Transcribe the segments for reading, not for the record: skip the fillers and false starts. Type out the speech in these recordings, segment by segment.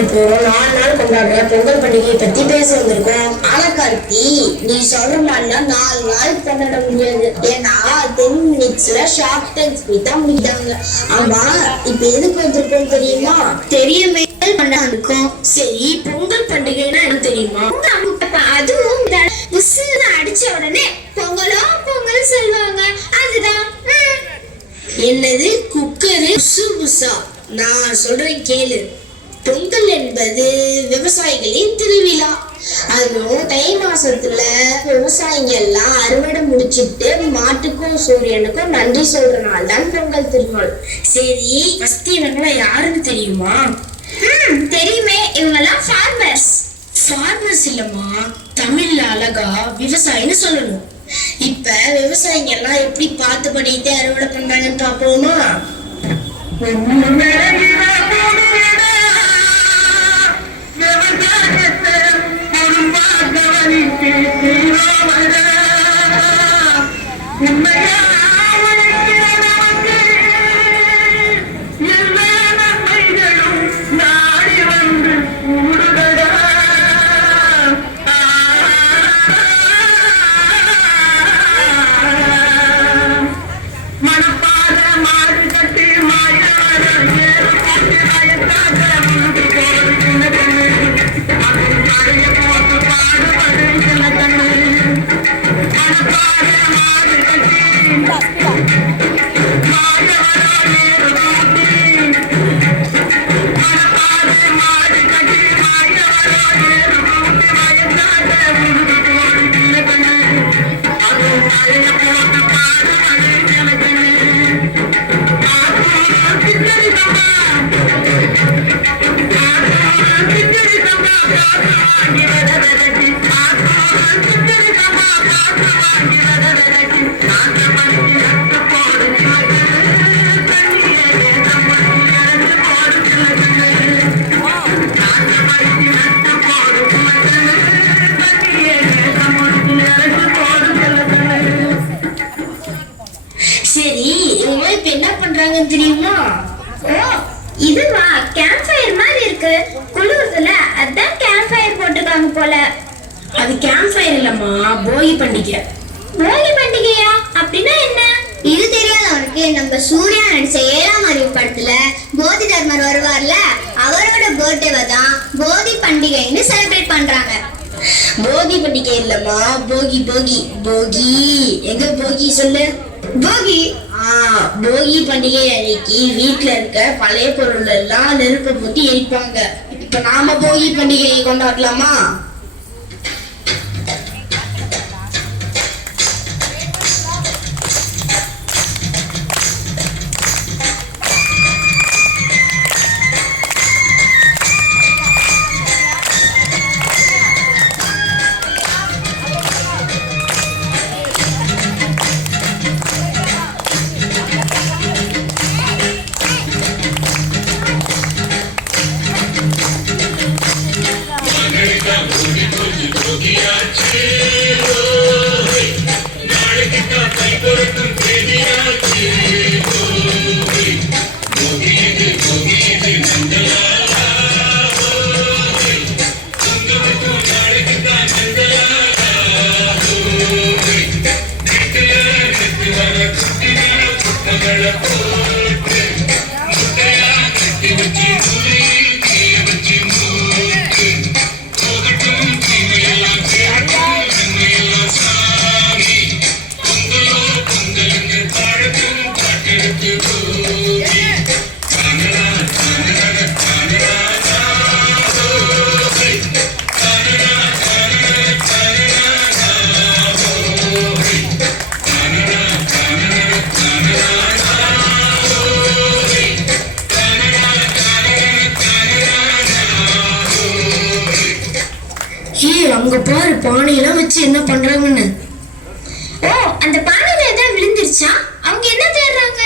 இப்போ 4 நாள் கொண்டாடுற பொங்கல் பண்டிகையை பத்தி பேச வந்திருக்கோம். ஆனா கார்த்தி, நீ சொல்ற மாதிரிலாம் 4 நாள் கொண்டாட முடியாது. ஏன்னா 10 மினிட்ஸ்ல ஷார்ட் டைம் ஸ்பீட் தான் முடிட்டாங்க. ஆமா, இப்ப எதுக்கு வந்திருக்கோம் தெரியுமா? தெரியுமே. சரி, பொங்கல் பண்டிகைன்னா என்ன தெரியுமா? அதுவும் அடிச்ச உடனே பொங்கலோ பொங்கல் சொல்லுவாங்க. அதுதான். என்னது குக்கரு புசா? நான் சொல்றேன் கேளு. பொங்கல் என்பது விவசாயிகளின் திருவிழா. அதுவும் தை மாசத்துல விவசாயிங்க எல்லாம் அறுவடை முடிச்சிட்டு மாட்டுக்கும் சூரியனுக்கும் நன்றி சொல்ற நாள் தான் பொங்கல் திருநாள். சரி, ஃபர்ஸ்ட் இவங்கெல்லாம் யாருன்னு தெரியுமா? தெரியுமே, இவங்கெல்லாம் ஃபார்மர்ஸ். ஃபார்மர்ஸ் இல்லம்மா, தமிழ்ல அழகா விவசாயின்னு சொல்லணும். இப்ப விவசாயிங்க எல்லாம் எப்படி பார்த்து பண்ணிட்டு அறுவடை பண்றாங்கன்னு பாப்போமா? சரி, இவங்க இப்ப என்ன பண்றாங்கன்னு தெரியுமா? இதுவா கேம்ப் ஃபயர் மாதிரி இருக்கு. குளிர்ல அதான் கேம்ப் ஃபயர் போட்டுருக்காங்க போல. அது கேம்ப் ஃபயர் இல்லம்மா, போகி பண்டிகை. போகி பண்டிகையா? அப்படின்னா என்ன? இது தெரியாது அவனுக்கு. நம்ம சூர்யா நடிச்ச 7ஆம் அறிவு படத்துல போதி தர்மர் வருவார்ல, அவரோட பர்த்டேவை தான் போதி பண்டிகைன்னு செலிப்ரேட் பண்றாங்க. போதி பண்டிகை இல்லம்மா, போகி போகி போகி. எங்க போகி சொல்லு? போகி. போகி பண்டிகை அன்னைக்கு வீட்டுல இருக்க பழைய பொருள் எல்லாம் நெருப்பை பூட்டி எரிப்பாங்க. இப்ப நாம போகி பண்டிகையை கொண்டாடலாமா? அங்க பாரு, பானையெல்லாம் வச்சு என்ன பண்றாங்கன்னு. ஓ, அந்த பானையில ஏதாவது விழுந்துருச்சா? அவங்க என்ன தேடுறாங்க?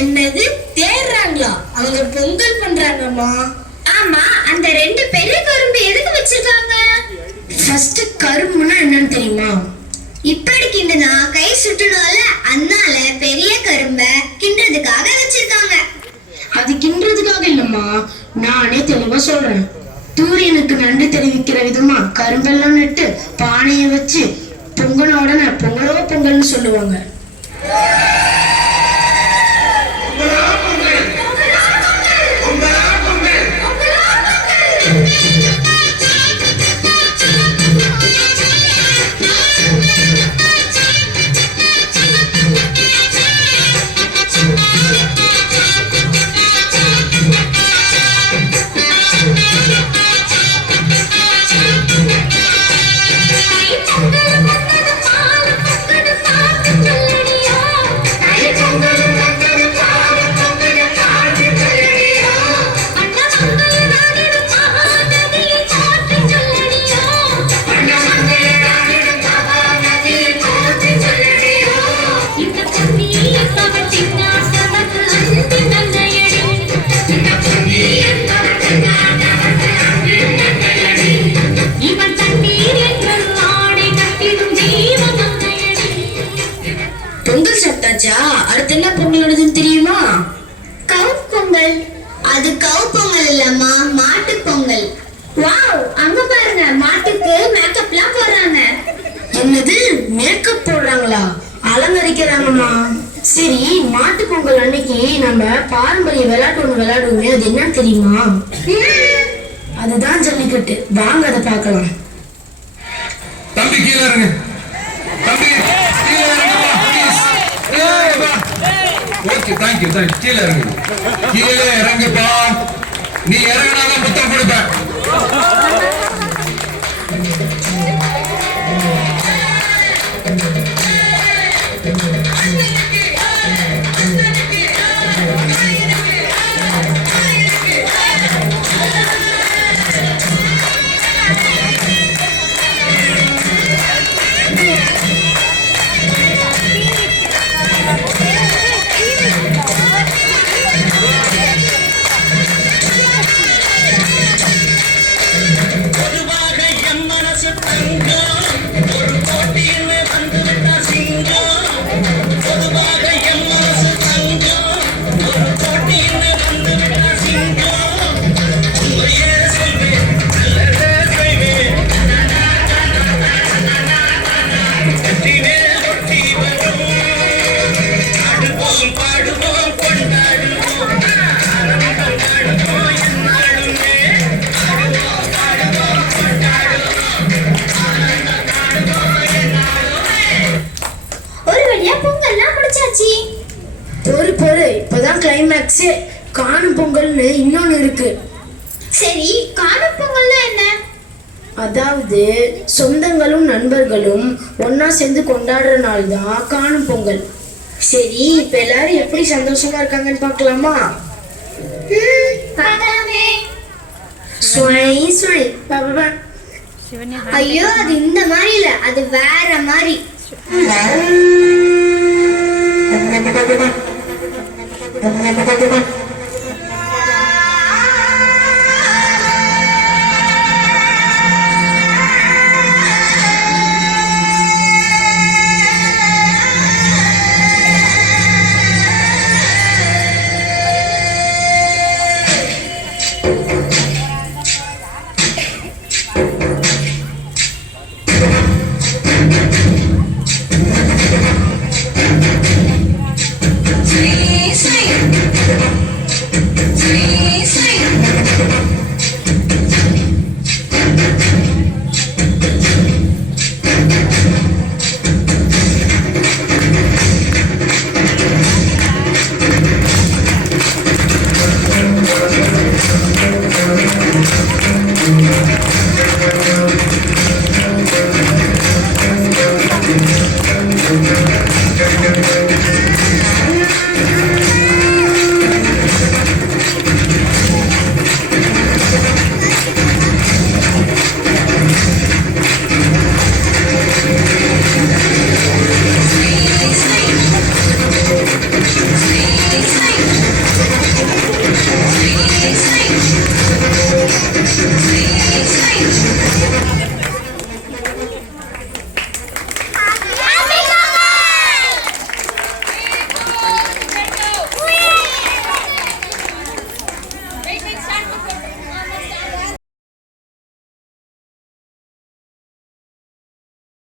என்னது தேடுறாங்களா? அவங்க பொங்கல் பண்றாங்கம்மா. ஆமா, அந்த 2 பெரிய கரும்பு எதுக்கு வச்சிருக்காங்க? ஃபர்ஸ்ட் கரும்புனா என்னன்னு தெரியுமா? இப்படி கிண்டுனா கை சுட்டுனால, அதனால பெரிய கரும்பை கிண்டுறதுக்காக வச்சிருக்காங்க. அது கிண்டுறதுக்காக இல்லம்மா, நானே தெளிவா சொல்றேன். சூரியனுக்கு நன்றி தெரிவிக்கிற விதமா கரும்பெல்லாம் நட்டு பானையை வச்சு பொங்கல் உடனே பொங்கலோ பொங்கல்னு சொல்லுவாங்க. பொங்கல் சாப்பிட்டாச்சா? அடுத்து என்ன பொங்கல் வருதுன்னு தெரியுமா? கவு பொங்கல். அது கவு பொங்கல் இல்லம்மா, மாட்டு பொங்கல். வாவ், அங்க பாருங்க, மாட்டுக்கு மேக்கப்லாம் போடுறாங்க. என்னது, மேக்கப் போடுறாங்களா? அலங்கரிக்கிறாங்கம்மா. சரி, மாட்டு பொங்கல் அன்னைக்கு நம்ம பாரம்பரிய விளையாட்டு ஒண்ணு விளையாடுவோமே, அது என்ன தெரியுமா? அதுதான் ஜல்லிக்கட்டு. வாங்க அதை பார்க்கலாம். தம்பி கீழே இறங்கு. தம்பி கீழே இறங்குப்பா ப்ளீஸ். Okay, thank you. கீழே இறங்கு. கீழே இறங்குப்பா. நீ இறங்கினாதான் புத்தம் கொடுப்பேன். பொறு, இப்பதான் கிளைமேக்ஸ். காணும் பொங்கல்னு இன்னொன்னு இருக்கு. சரி, காணும் பொங்கல்னா என்ன? அதாவது சொந்தங்களும் நண்பர்களும் ஒன்னா சேர்ந்து கொண்டாடுற நாள் தான் காணும் பொங்கல். சரி, இப்ப எல்லாரும் எப்படி சந்தோஷமா இருக்காங்கன்னு பார்க்கலாமா? ஐயோ, அது இந்த மாதிரி இல்ல, அது வேற மாதிரி.